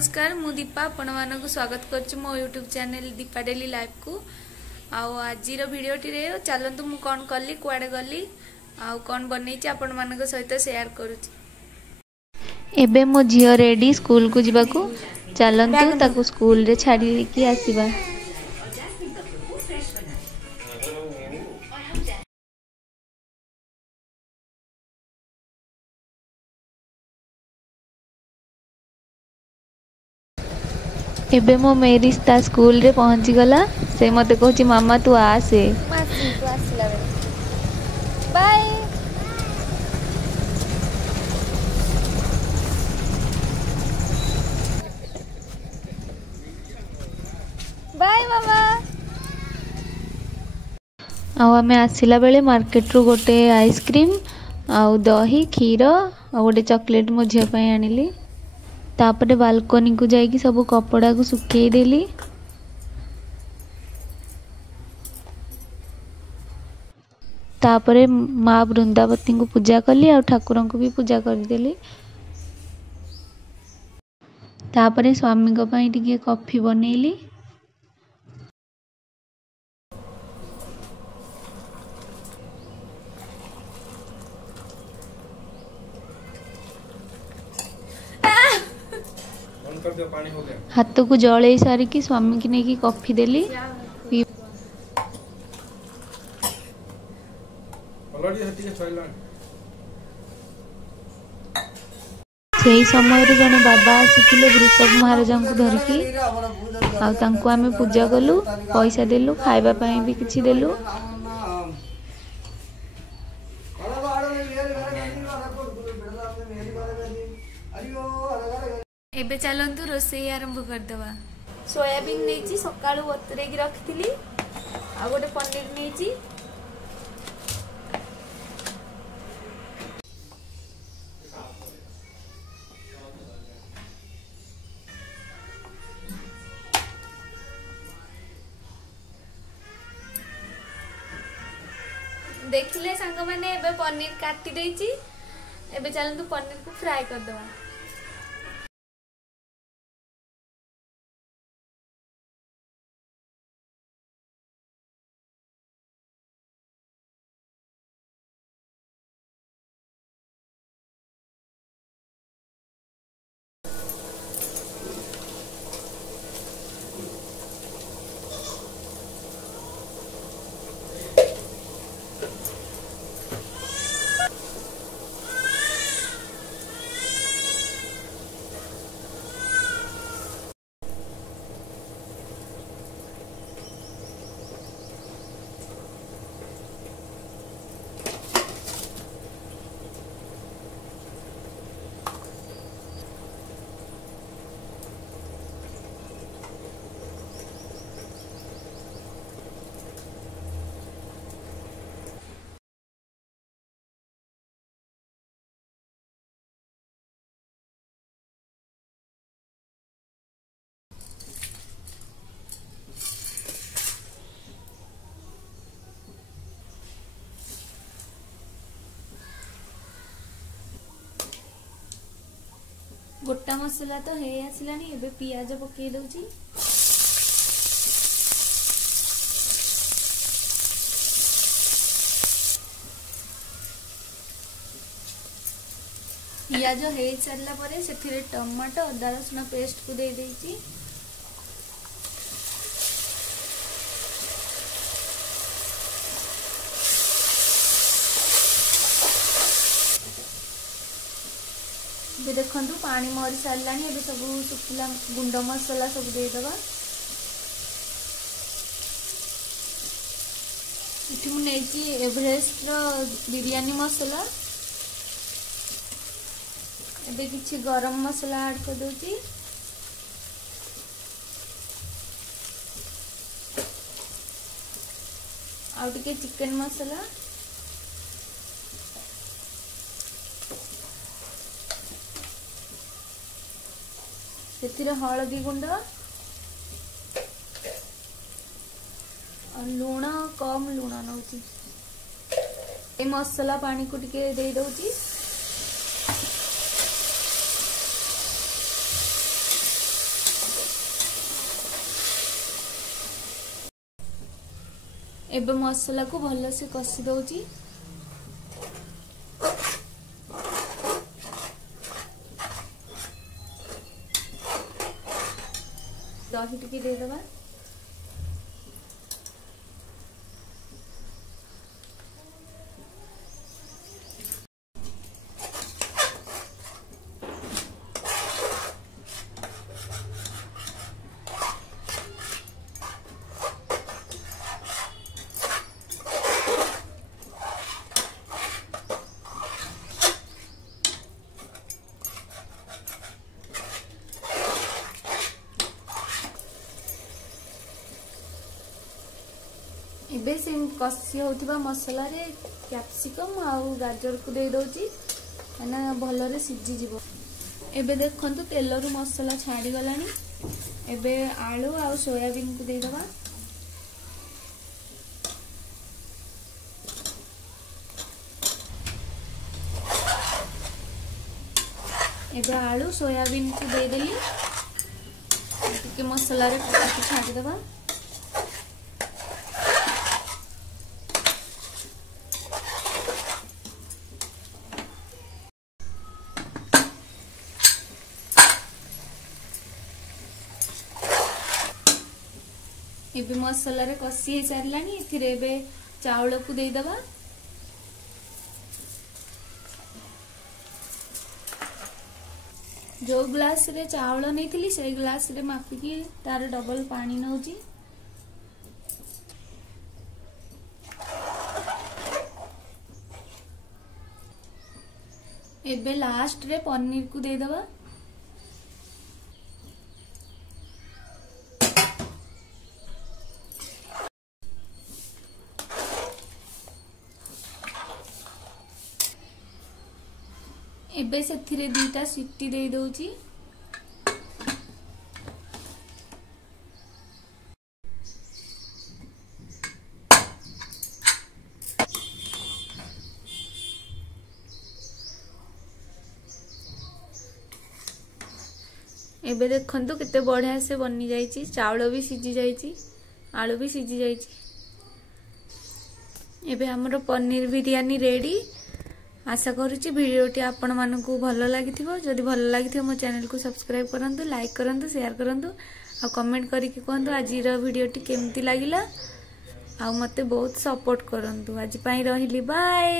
नमस्कार मु दीपा आपण मानक स्वागत करछु मो YouTube channel Deepa daily life को। आज भिडियोटी रे चलतु मु कौन कली कुआडे गली आउ कौन बनई आपण मानक सहित शेयर करुछि। एबे मो झियो रेडी स्कूल को जिबाकू चलतु ताकू स्कूल रे छाड़ी की आसीबा। एबे मो मेरी ता स्कूल रे पहुंची गला। से मते कहची मामा तू आसे मासी तू आसिला बे बाय बाय मामा। आउ आमे आसिला बेले मार्केट रू गोटे आइसक्रीम आउ दही खीर आ गोटे चॉकलेट मो झियो पई आनिली। तापरे बालकनी को जाई सब कपड़ा को सुखई देली। तापरे माँ वृंदावती को पूजा कली और ठाकुर को भी पूजा कर देली। तापरे स्वामी को पई टिके कॉफी बनैली। हाथ को जड़े सारिकी स्वामी की नहीं कॉफी देली। से समय जने बाबा आसीथिले वृषभ महाराज को धरिकी आमे पूजा कलु पैसा देलु खाइबा पई भी किछि देलु। एबे चलंतु रोसई आरंभ कर दवा। सोयाबीन नेची सकाळु बतुरे की रखिथिली आ गोटे पनीर नेची देखिले सांग माने एबे पनीर काटी देची। एबे चलंतु पनीर को फ्राई कर दवा। गोटा मसला तो हे आसिलानी। एबे पियाज पकई दउची। पियाज हे सारला परे सेथिरे टमाटो अदा रसुण पेस्ट को दे देची। देखु पानी मरी सारा सब सुखला गुंड मसला सब देदबा। इठी मुझे एवरेस्ट बिरयानी मसला एबे किछि गरम मसला ऐड कर दोची। आउ टिके चिकन मसला सेथिरे हळदी गुंड लूण कम लूण नौची। ए मसला पानी को टिके दे दउची। एबे मसला को भल से कसी दउची। दही टिके दे दबा। एबे से कसी होतिबा मसला रे कैप्सिकम आउ गाजर को दे दउची ना भल रे सिझी जीवो। एबे देखंतु तेल रु मसला छाड़ी गलानी। एबे आलू आउ सोयाबीन को दे दबा। एबे आलू सोयाबीन को दे देली टिके मसला रे छाड़ी दबा। एबे मसला रे कसी हे सारलानी। एथिरे एबे चावल को दे दबा। जो ग्लास रे चावल नैथिली से ग्लास रे मापिकी तार डबल पानी नउची। एबे लास्ट रे पनीर को दे दबा। एबे सेथिरे दीटा सीटी दे दउची। एबे देखंतु केते बढ़िया से बनी जाईची। चावल भी सिझी जाईची, आलू भी सिझी जाईची। एबे हमरो पनीर बिरयानी रेडी। आशा करूची वीडियोटी आपण मानकू भल लागिथिबो। जदि भल लागिथिबो मो चैनल को सब्सक्राइब करंतु, लाइक करंतु, शेयर करंतु आ कमेंट करिके कहंतु आजि रो वीडियोटी केमती लागिला आ मते बहुत सपोर्ट करंतु। आज पई रहिली बाय।